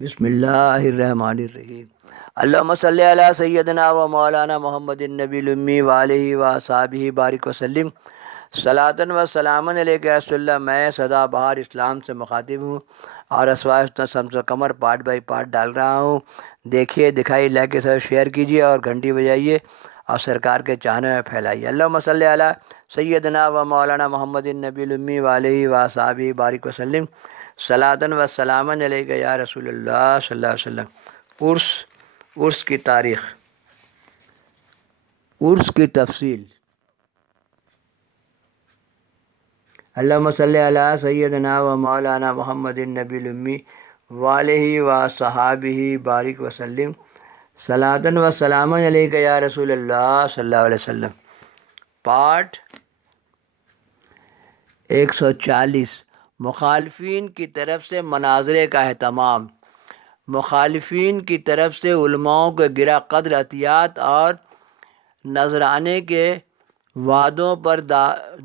بسم اللہ الرحمن الرحیم۔ اللہم صلی علی سیدنا و مولانا محمد النبی الامی وآلہ وصحبہ بارک وسلم۔ صلاۃ و سلامن علیک یا رسول اللہ۔ میں سدا بہار اسلام سے مخاطب ہوں اور اسواس شمس و قمر پارٹ بائی پارٹ ڈال رہا ہوں۔ دیکھیے، دکھائی، لائک کے ساتھ شیئر کیجیے اور گھنٹی بجائیے اور سرکار کے چاہنے میں پھیلائیے۔ اللہم صلی علی سیدنا و مولانا محمد النبی الامی وآلہ وصحبہ بارک وسلم۔ صلاۃ و سلامن علیک یا رسول اللہ صلی اللہ علیہ وسلم۔ عرس کی تاریخ، عرس کی تفصیل۔ اللہم صلی علی سیدنا و مولانا محمد النبی الامی وآلہ وصحبہ بارک وسلم۔ صلاۃ و سلامن علیک یا رسول اللہ صلی اللہ علیہ وسلم۔ پارٹ 140، مخالفین کی طرف سے مناظرے کا اہتمام۔ مخالفین کی طرف سے علماؤں کو گرا قدر عطیات اور نذرانے کے وعدوں پر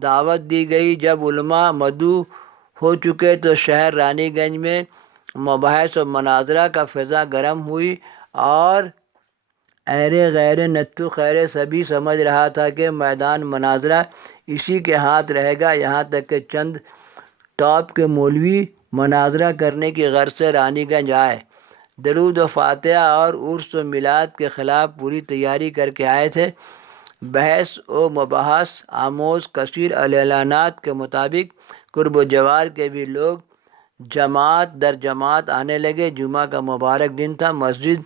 دعوت دی گئی۔ جب علماء مدعو ہو چکے تو شہر رانی گنج میں مباحث و مناظرہ کا فضا گرم ہوئی اور ایرے غیرے نتو خیرے سبھی سمجھ رہا تھا کہ میدان مناظرہ اسی کے ہاتھ رہے گا، یہاں تک کہ چند ٹاپ کے مولوی مناظرہ کرنے کی غرض سے رانی گنج آئے۔ درود و فاتحہ اور عرس و میلاد کے خلاف پوری تیاری کر کے آئے تھے۔ بحث و مباحث آموز کثیر اعلانات کے مطابق قرب و جوار کے بھی لوگ جماعت در جماعت آنے لگے۔ جمعہ کا مبارک دن تھا۔ مسجد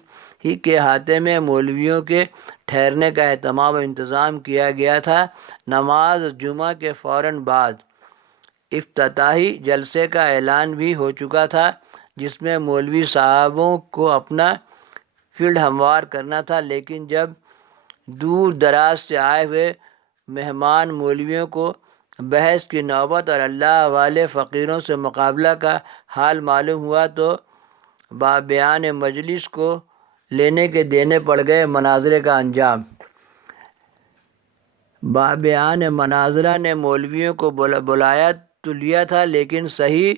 ہی کے احاطے میں مولویوں کے ٹھہرنے کا اہتمام و انتظام کیا گیا تھا۔ نماز جمعہ کے فوراً بعد افتتاحی جلسے کا اعلان بھی ہو چکا تھا، جس میں مولوی صاحبوں کو اپنا فیلڈ ہموار کرنا تھا، لیکن جب دور دراز سے آئے ہوئے مہمان مولویوں کو بحث کی نوبت اور اللہ والے فقیروں سے مقابلہ کا حال معلوم ہوا تو بابیان مجلس کو لینے کے دینے پڑ گئے۔ مناظرے کا انجام۔ بابیان مناظرہ نے مولویوں کو بلایا تو لیا تھا، لیکن صحیح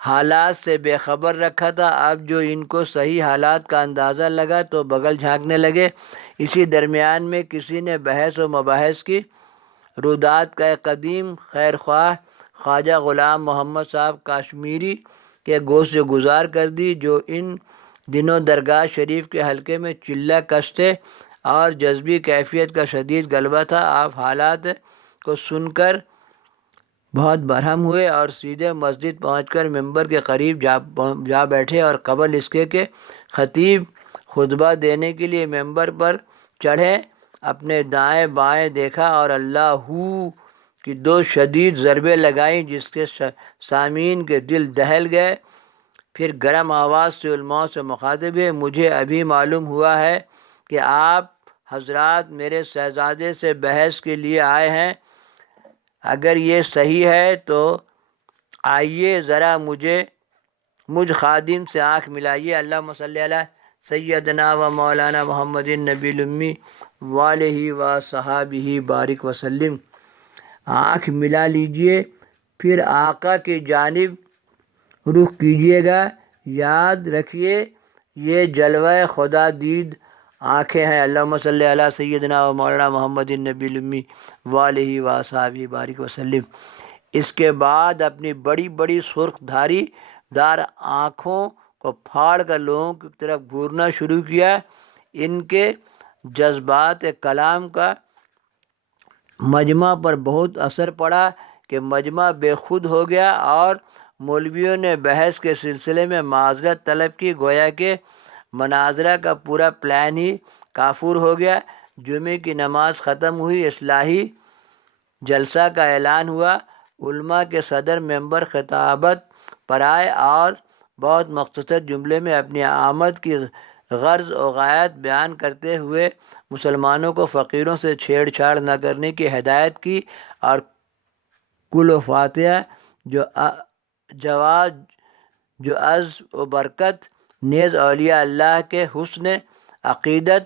حالات سے بے خبر رکھا تھا۔ اب جو ان کو صحیح حالات کا اندازہ لگا تو بغل جھانکنے لگے۔ اسی درمیان میں کسی نے بحث و مباحث کی رودات کا ایک قدیم خیرخواہ خواجہ غلام محمد صاحب کاشمیری کے گوش سے گزار کر دی، جو ان دنوں درگاہ شریف کے حلقے میں چلہ کش تھے اور جذبی کیفیت کا شدید غلبہ تھا۔ آپ حالات کو سن کر بہت برہم ہوئے اور سیدھے مسجد پہنچ کر ممبر کے قریب جا بیٹھے اور قبل اس کے کہ خطیب خطبہ دینے کے لیے ممبر پر چڑھے، اپنے دائیں بائیں دیکھا اور اللہ ہو کی دو شدید ضربیں لگائیں، جس کے سامعین کے دل دہل گئے۔ پھر گرم آواز سے علماء سے مخاطب ہے: مجھے ابھی معلوم ہوا ہے کہ آپ حضرات میرے شہزادے سے بحث کے لیے آئے ہیں۔ اگر یہ صحیح ہے تو آئیے ذرا مجھ خادم سے آنکھ ملائیے۔ اللہم صلی علی سیدنا و مولانا محمد النبی الامی وآلہ وصحبہ بارک وسلم۔ آنکھ ملا لیجئے، پھر آقا کی جانب رخ کیجیے گا۔ یاد رکھیے، یہ جلوہ خدا دید آنکھیں ہیں۔ اللہم صلی علی سیدنا و مولانا محمد النبی الامی وآلہ وصحبہ بارک وسلم۔ اس کے بعد اپنی بڑی بڑی سرخ دھاری دار آنکھوں کو پھاڑ کر لوگوں کی طرف گھورنا شروع کیا۔ ان کے جذبات کلام کا مجمع پر بہت اثر پڑا کہ مجمع بے خود ہو گیا اور مولویوں نے بحث کے سلسلے میں معذرت طلب کی، گویا کہ مناظرہ کا پورا پلان ہی کافور ہو گیا۔ جمعے کی نماز ختم ہوئی، اصلاحی جلسہ کا اعلان ہوا۔ علماء کے صدر ممبر خطابت پر آئے اور بہت مختصر جملے میں اپنی آمد کی غرض و غایت بیان کرتے ہوئے مسلمانوں کو فقیروں سے چھیڑ چھاڑ نہ کرنے کی ہدایت کی اور کل و فاتحہ جو عز و برکت نیز اولیاء اللہ کے حسن عقیدت